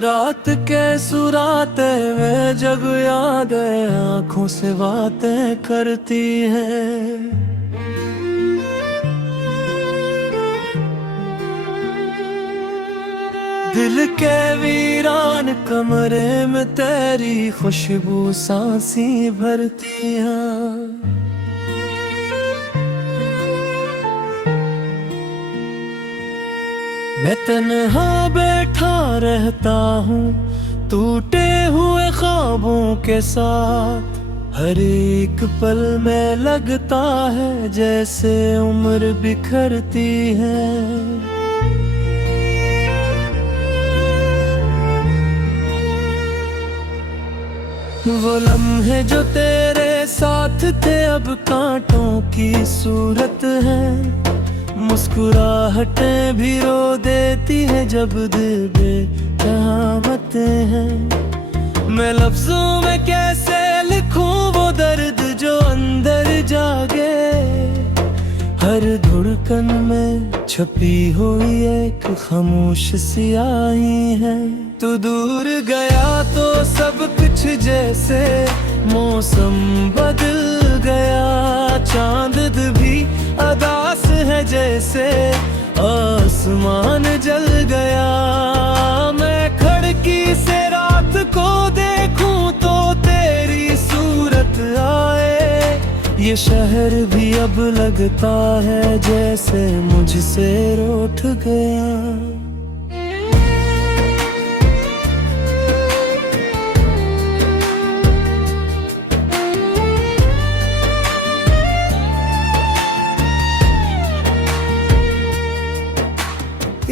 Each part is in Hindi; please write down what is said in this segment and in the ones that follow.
रात के सुराते में जब यादें आंखों से बातें करती है। दिल के वीरान कमरे में तेरी खुशबू सांसी भरती है। मैं तन्हा बैठा रहता हूँ टूटे हुए ख्वाबों के साथ। हर एक पल में लगता है जैसे उम्र बिखरती है। वो लम्हे जो तेरे साथ थे अब कांटों की सूरत है। मुस्कुराहटें भी रो देती है जब दिल बेरहमतें हैं। मैं लफ्जों में कैसे लिखूं वो दर्द जो अंदर जागे। हर धड़कन में छपी हुई एक खामोश सियाही है। तू दूर गया तो सब कुछ जैसे मौसम बदल गया। चांद भी अदास है जैसे आसमान जल गया। मैं खिड़की से रात को देखूं तो तेरी सूरत आए। ये शहर भी अब लगता है जैसे मुझसे रूठ गया।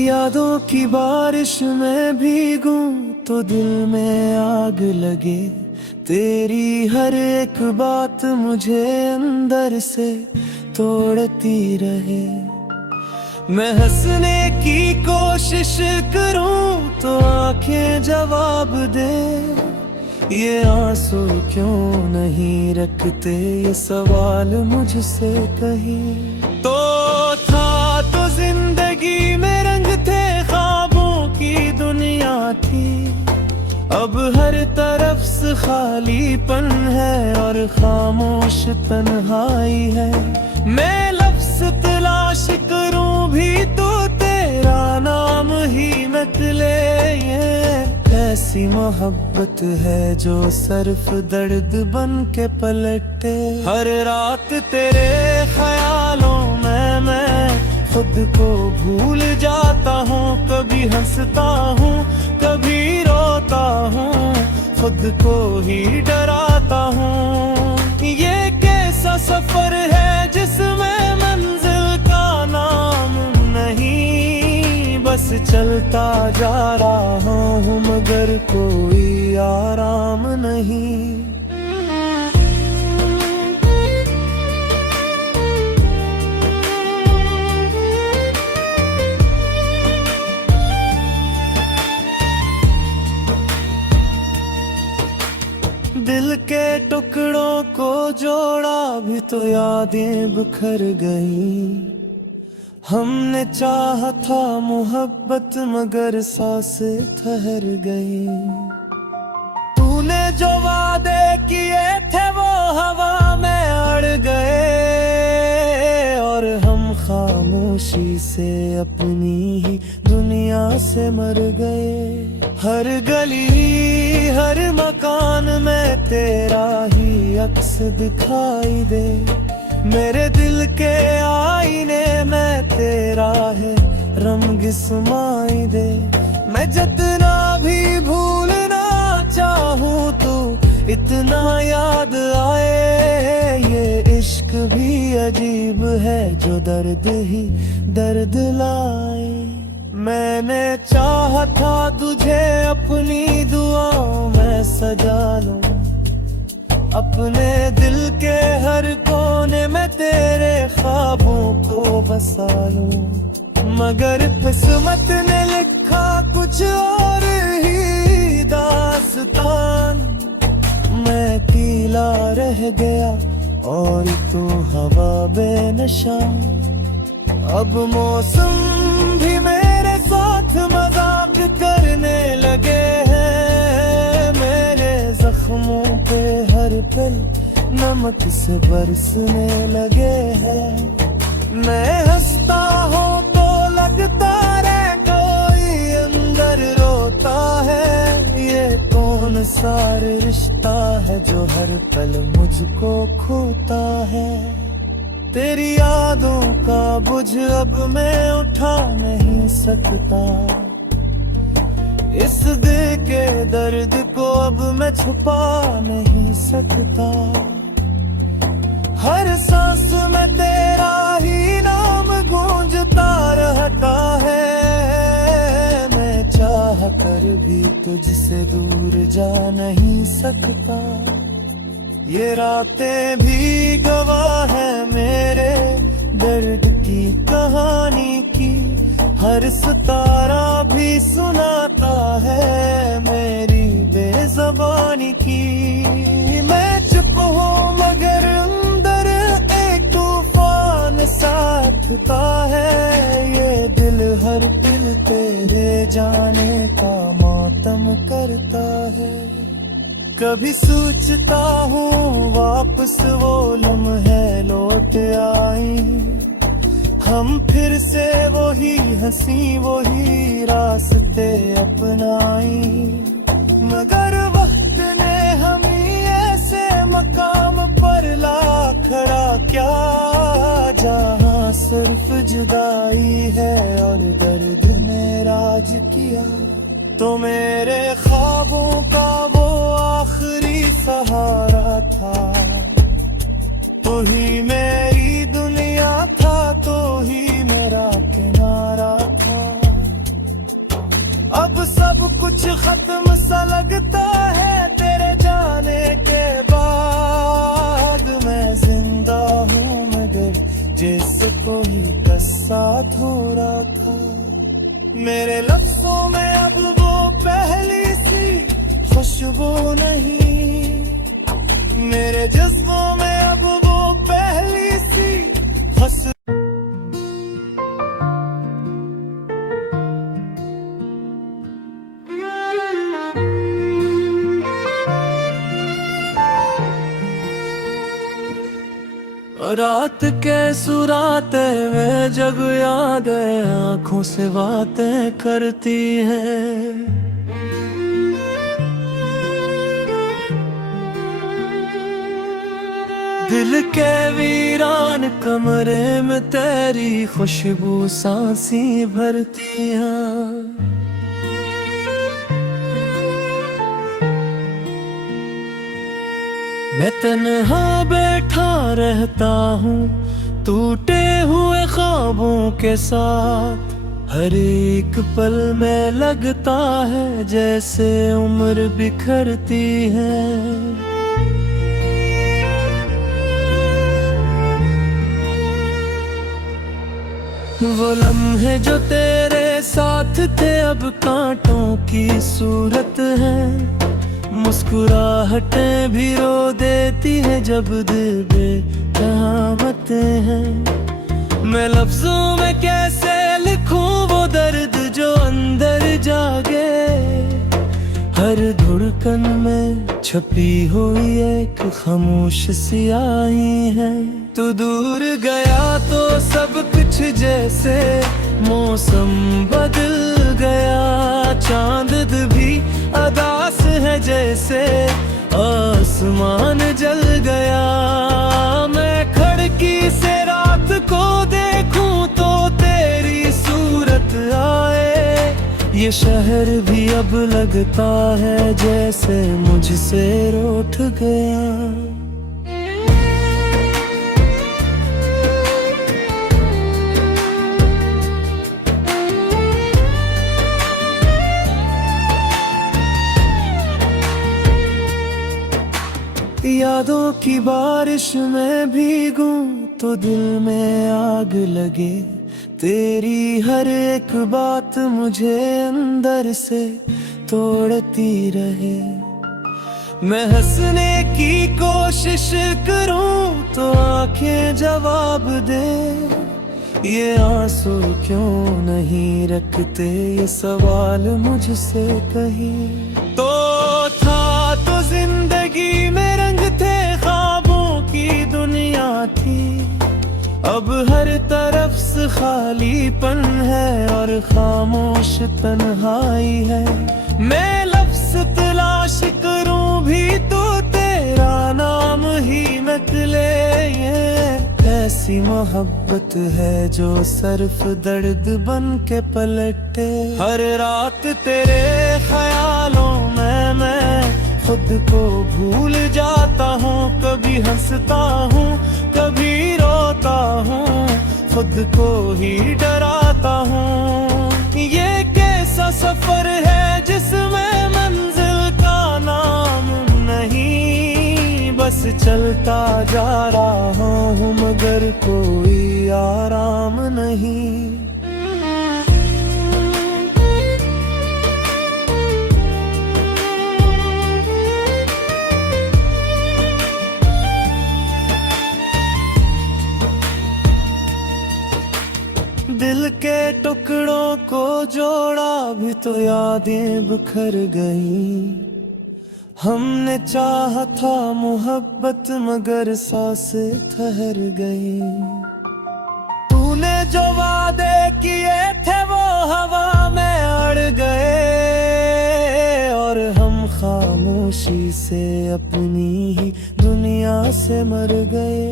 यादों की बारिश में भीगूं तो दिल में आग लगे। तेरी हर एक बात मुझे अंदर से तोड़ती रहे। मैं हंसने की कोशिश करूं तो आंखें जवाब दे। ये आंसू क्यों नहीं रखते ये सवाल मुझसे कहीं। तो था तो जिंदगी में रंग थे ख्वाबों की दुनिया थी। अब हर तरफ से खालीपन है और खामोश तन्हाई है। मैं लफ्ज़ तलाश करूं भी तो तेरा नाम ही निकले। ये ऐसी मोहब्बत है जो सिर्फ दर्द बन के पलटे। हर रात तेरे ख्यालों में मैं खुद को भूल जाता हूँ। कभी हंसता हूँ कभी रोता हूँ खुद को ही डराता हूँ। ये कैसा सफर है जिसमें मंजिल का नाम नहीं। बस चलता जा रहा हूँ मगर कोई आराम नहीं। दिल के टुकड़ों को जोड़ा भी तो यादें बिखर गई। हमने चाहा था मोहब्बत मगर सांसें ठहर गई। तूने जो वादे किए थे वो हवा में अड़ गए। और हम खामोशी से अपनी ही दुनिया से मर गए। हर गली हर मकान में तेरा ही अक्स दिखाई दे। मेरे दिल के आईने में तेरा है रंग समाई दे। मैं जितना भी भूलना चाहूँ तो इतना याद आए। ये इश्क भी अजीब है जो दर्द ही दर्द लाए। मैंने चाहा था तुझे अपनी दुआओं में सजा लूं। अपने दिल के हर कोने में तेरे ख्वाबों को बसा लूं। मगर किस्मत ने लिखा कुछ और ही दास्तान। मैं अकेला रह गया और तू हवा बेनशा। अब मौसम भी मेरे साथ मजाक करने लगे हैं। मेरे जख्मों पे हर पल नमक से बरसने लगे हैं। मैं हंसता हूँ तो लगता रे कोई अंदर रोता है। ये कौन सा रिश्ता है जो हर पल मुझको खोता है। तेरी यादों का बुझ अब मैं उठा नहीं सकता। इस दिल के दर्द को अब मैं छुपा नहीं सकता। हर सांस में तेरा ही नाम गूंजता रहता है। मैं चाह कर भी तुझसे दूर जा नहीं सकता। ये रातें भी गवाह है मेरे दर्द की कहानी की। हर सितारा भी सुनाता है मेरी बेज़बानी की। मैं चुप हूँ मगर अंदर एक तूफान साथता है। ये दिल हर दिल तेरे जाने का मातम करता है। कभी सोचता हूँ वापस वो लम्हे लौट आई। हम फिर से वही हंसी वही रास्ते अपनाई। मगर वक्त ने हमें ऐसे मकाम पर ला खड़ा क्या जहाँ सिर्फ जुदाई है और दर्द ने राज किया। तो मेरे ख्वाबों का वो आखिरी सहारा था। तो ही मेरी दुनिया था तो ही मेरा किनारा था। अब सब कुछ खत्म सा लगता है तेरे जाने के बाद। मैं जिंदा हूँ मगर जैसे कोई कस्सा अधूरा था। मेरे लफ्जों में अब वो पहली सी खुशबू नहीं। मेरे जज्बों में अब वो पहली सी खुशबू। रात के सुराते में जग यादें आँखों से बातें करती हैं। दिल के वीरान कमरे में तेरी खुशबू सांसी भरती हैं। मैं तन्हा बैठा रहता हूँ टूटे हुए ख्वाबों के साथ। हर एक पल में लगता है जैसे उम्र बिखरती है। वो लम्हे जो तेरे साथ थे अब कांटों की सूरत है। मुस्कुराहटें भी रो देती है जब दिल बेरहमते हैं। मैं लफ्जों में कैसे लिखूं वो दर्द जो अंदर जागे। हर धड़कन में छपी हुई एक खामोश सियाही है। तू दूर गया तो सब कुछ जैसे मौसम बदल गया। चांद भी अदास है जैसे आसमान जल गया। मैं खिड़की से रात को देखूं तो तेरी सूरत आए। ये शहर भी अब लगता है जैसे मुझसे रूठ गया। यादों की बारिश में भीगूं तो दिल में आग लगे। तेरी हर एक बात मुझे अंदर से तोड़ती रहे। मैं हंसने की कोशिश करूं तो आंखें जवाब दे। ये आंसू क्यों नहीं रखते, ये सवाल मुझसे कहीं। तो था तो जिंदगी में रंग थे, ख्वाबों की दुनिया थी। अब हर तरफ से खालीपन है और खामोश तन्हाई है। मैं लफ्ज़ तलाश करूं भी तो तेरा नाम ही निकले। ये ऐसी मोहब्बत है जो सिर्फ दर्द बन के पलटे। हर रात तेरे ख्यालों में मैं खुद को भूल जाता हूँ। कभी हंसता हूँ, कभी रोता हूँ, खुद को ही डराता हूँ। ये कैसा सफर है जिसमें मंजिल का नाम नहीं, बस चलता जा रहा हूँ मगर कोई आराम नहीं। दिल के टुकड़ों को जोड़ा भी तो यादें बिखर गई। हमने चाहा था मोहब्बत मगर सांसें ठहर गई। तूने जो वादे किए थे वो हवा में अड़ गए और हम खामोशी से अपनी ही दुनिया से मर गए।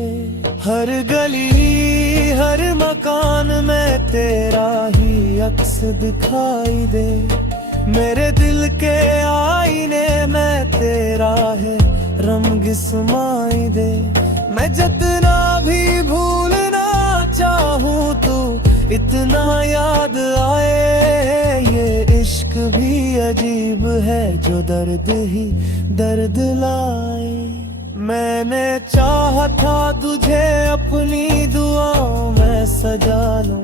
हर गली हर मकान में तेरा ही अक्स दिखाई दे। मेरे दिल के आईने में तेरा है रंग समाई दे। मैं जितना भी भूलना चाहूँ तो इतना याद आए। ये इश्क भी अजीब है जो दर्द ही दर्द लाए। मैंने चाहा था तुझे अपनी दुआओं में सजा लूं,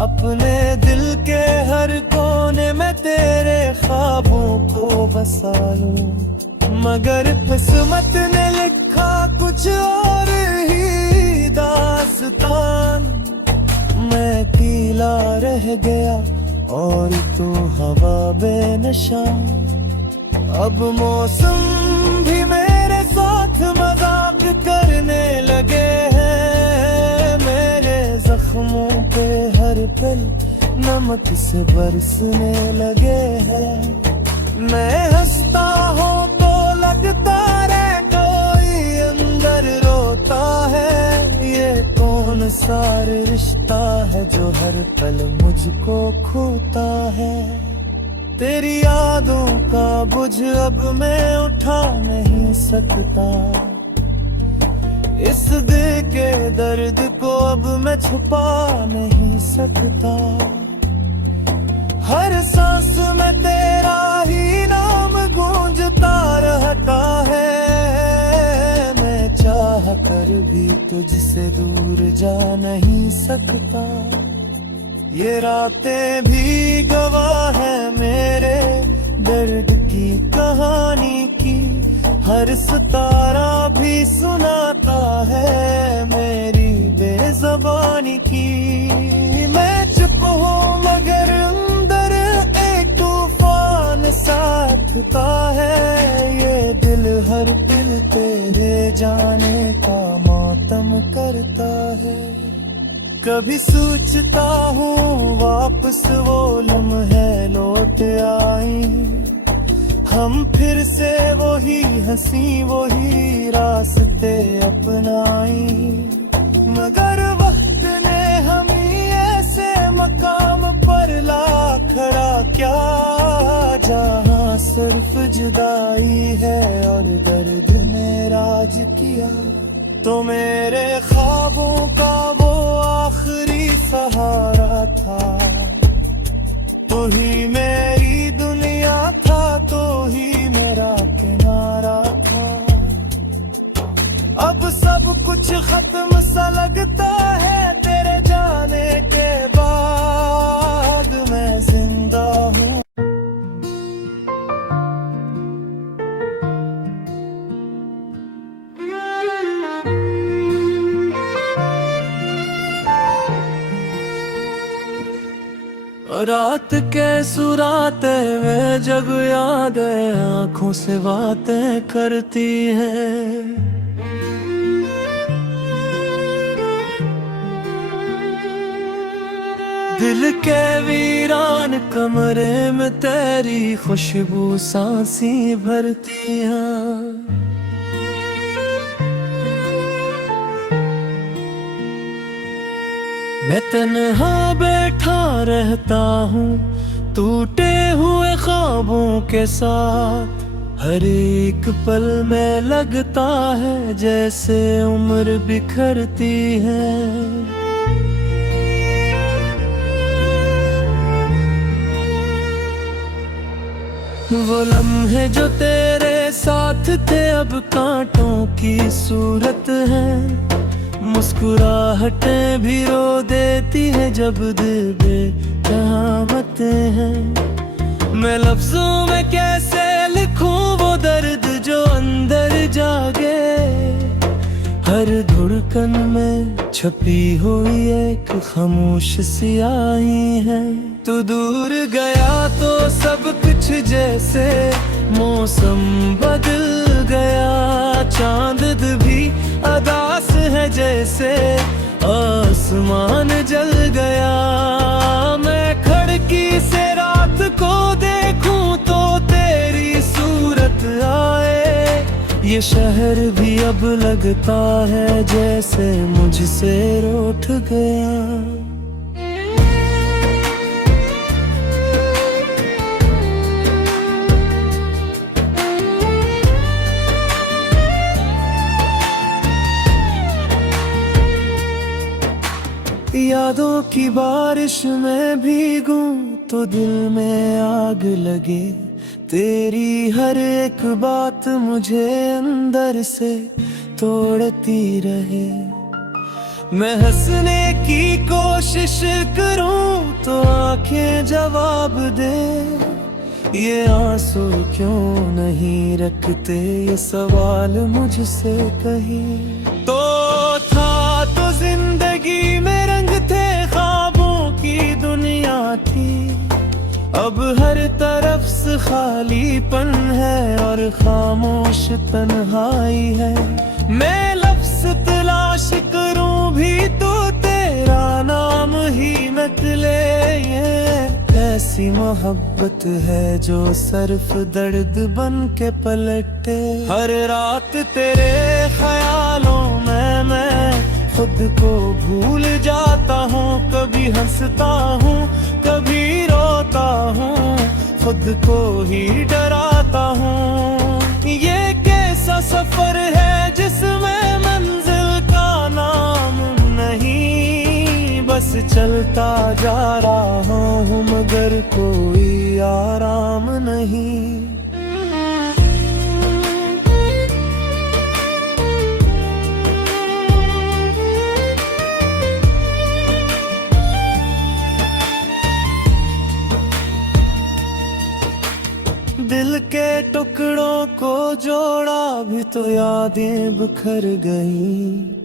अपने दिल के हर कोने में तेरे ख्वाबों को बसा लूं। मगर किस्मत ने लिखा कुछ और ही दास्तान। मैं अकेला रह गया और तो हवा बेनिशान। अब मौसम भी मेरे साथ मजाक करने लगे हैं। मेरे जख्मों पे हर पल नमक से बरसने लगे हैं। मैं हंसता हूँ तो लगता रे कोई अंदर रोता है। ये कौन सा रिश्ता है जो हर पल मुझको खोता है। तेरी यादों का बोझ अब मैं उठा नहीं सकता। इस दिल के दर्द को अब मैं छुपा नहीं सकता। हर सांस में तेरा ही नाम गूंजता रहता है। मैं चाह कर भी तुझसे दूर जा नहीं सकता। ये रातें भी गवाह है मेरे दर्द की कहानी की। हर सितारा भी सुनाता है मेरी बेज़बानी की। मैं चुप हूँ मगर अंदर एक तूफान साथ उठता है। ये दिल हर पल तेरे जाने का मातम करता है। कभी सोचता हूँ वापस वो लम्हे लौट आई। हम फिर से वही हंसी वही रास्ते अपनाई। मगर वक्त ने हमें ऐसे मकाम पर ला खड़ा क्या, जहाँ सिर्फ जुदाई है और दर्द ने राज किया। तो मेरे ख्वाबों का वो आखिरी सहारा था। तो ही मेरी दुनिया था, तो ही मेरा किनारा था। अब सब कुछ खत्म सा लगता है तेरे जाने के बाद। मैं जिंदा हूँ। रात के सुराते में जब यादें आंखों से बातें करती हैं। दिल के वीरान कमरे में तेरी खुशबू सांसी भरती हैं। मैं तन्हा बैठा रहता हूँ टूटे हुए ख्वाबों के साथ। हर एक पल में लगता है जैसे उम्र बिखरती है। वो लम्हे जो तेरे साथ थे अब कांटों की सूरत है। मुस्कुराहटें भी रो देती है जब दिल बेरहमतें हैं। मैं लफ्जों में कैसे लिखूं वो दर्द जो अंदर जागे। हर धड़कन में छपी हुई एक खामोश स्याही है। तू दूर गया तो सब कुछ जैसे मौसम बदल गया। चांद भी अदास है जैसे आसमान जल गया। मैं खिड़की से रात को देखूं तो तेरी सूरत आए। ये शहर भी अब लगता है जैसे मुझसे रूठ गया। यादों की बारिश में भीगूं तो दिल में आग लगे। तेरी हर एक बात मुझे अंदर से तोड़ती रहे। मैं हंसने की कोशिश करूं तो आंखें जवाब दे। ये आंसू क्यों नहीं रखते ये सवाल मुझसे कहीं। तो था तो जिंदगी में रंग थे ख्वाबों की दुनिया थी। अब हर तरफ से खालीपन है और खामोश तन्हाई है। मैं लफ्ज़ तलाश करूं भी तो तेरा नाम ही निकले। ये ऐसी मोहब्बत है जो सिर्फ दर्द बन के पलटे। हर रात तेरे ख्यालों में मैं खुद को भूल जाता हूँ। कभी हंसता हूँ कभी रोता हूँ खुद को ही डराता हूँ। ये कैसा सफर है जिसमें मंजिल का नाम नहीं। बस चलता जा रहा हूँ मगर कोई आराम नहीं। दिल के टुकड़ों को जोड़ा भी तो यादें बिखर गई।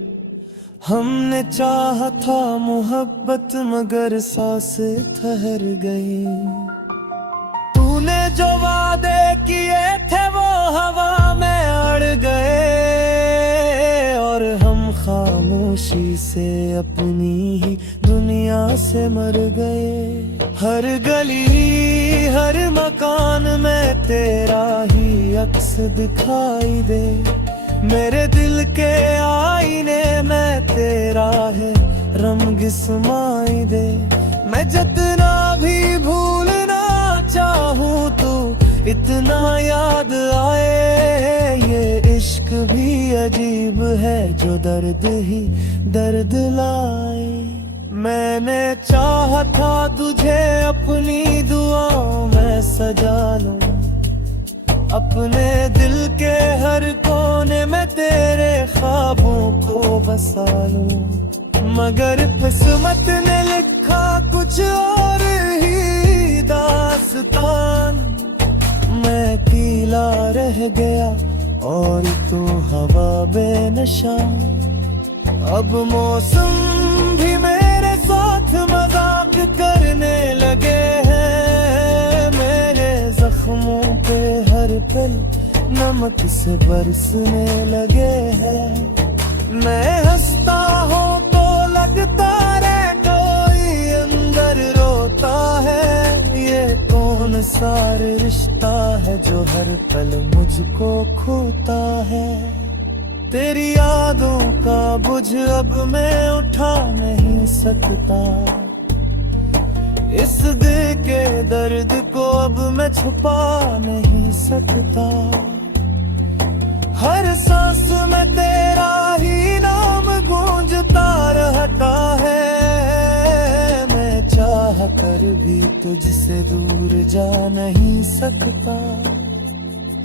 हमने चाहा था मोहब्बत मगर सांसें ठहर गई। तूने जो वादे किए थे वो हवा में अड़ गए। और हम खामोशी से अपनी ही दुनिया से मर गए। हर गली हर मकान में तेरा ही अक्स दिखाई दे। मेरे दिल के आईने में तेरा है रंग समाई दे। मैं जितना भी भूलना चाहूँ तो इतना याद आए। ये इश्क भी अजीब है जो दर्द ही दर्द लाए। मैंने चाहा था तुझे अपनी दुआओं में सजा लूं। अपने दिल के हर कोने में तेरे ख्वाबों को बसा लूं। मगर किस्मत ने लिखा कुछ और ही दास्तान। मैं अकेला रह गया और तू हवा बेनशा। अब मौसम भी मेरे साथ मजाक करने लगे हैं। मेरे जख्मों पे हर पल नमक से बरसने लगे हैं। मैं हंसता हूँ तो लगता रे कोई अंदर रोता है। ये कौन सा रिश्ता है जो हर पल मुझको खोता है। तेरी यादों का बुझ अब मैं उठा नहीं सकता। इस दिल के दर्द को अब मैं छुपा नहीं सकता। हर सांस में तेरा ही नाम गूंजता रहता है। मैं चाह कर भी तुझसे दूर जा नहीं सकता।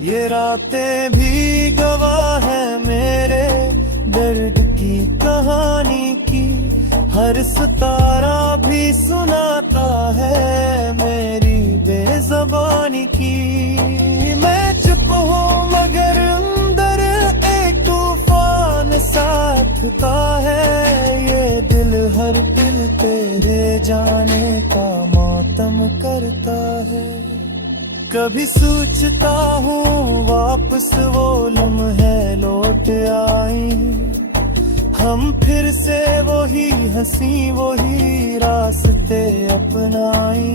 ये रातें भी गवाह है मेरे दर्द की कहानी की। हर सितारा भी सुनाता है मेरी बेज़बानी की। मैं चुप हूँ मगर अंदर एक तूफान साथता है। ये दिल हर दिल तेरे जाने का मातम करता है। कभी सोचता हूँ वापस वो लम्हे लौट आई। हम फिर से वही हंसी वही रास्ते अपनाई।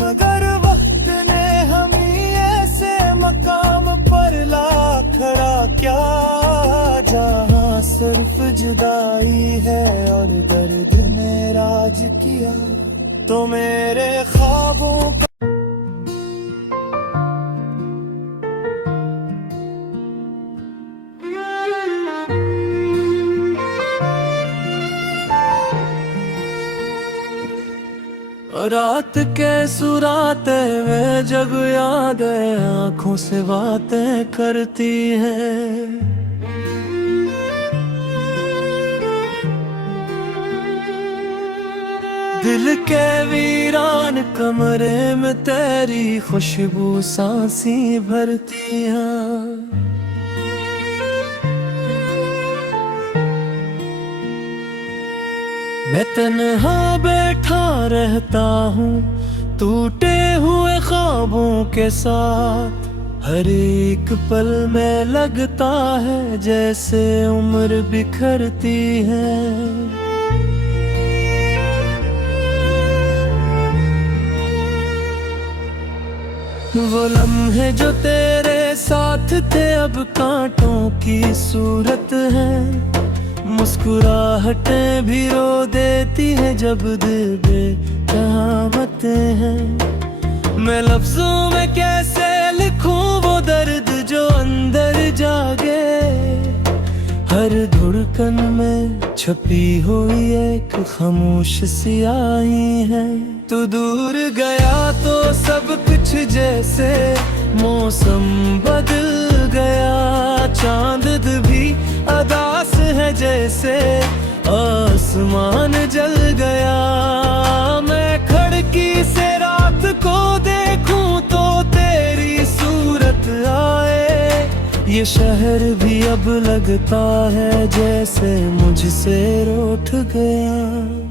मगर वक्त ने हमें ऐसे मकाम पर ला खड़ा क्या जहाँ सिर्फ जुदाई है और दर्द ने राज किया। तो मेरे ख्वाबों का रात के सुराते में जग यादें आंखों से बातें करती हैं। दिल के वीरान कमरे में तेरी खुशबू सांसी भरती हैं। मैं तन्हा बैठा रहता हूँ टूटे हुए ख्वाबों के साथ। हर एक पल में लगता है जैसे उम्र बिखरती है। वो लम्हे जो तेरे साथ थे अब कांटों की सूरत है। मुस्कुराहटें भी रो देती है जब दिल बेकहामतें हैं। मैं लफ्जों में कैसे लिखूं वो दर्द जो अंदर जागे। हर धड़कन में छपी हुई एक खामोश सियाही है। तू दूर गया तो सब कुछ जैसे मौसम बदल गया। चांद भी अदास है जैसे आसमान जल गया। मैं खिड़की से रात को देखूं तो तेरी सूरत आए। ये शहर भी अब लगता है जैसे मुझसे रूठ गया।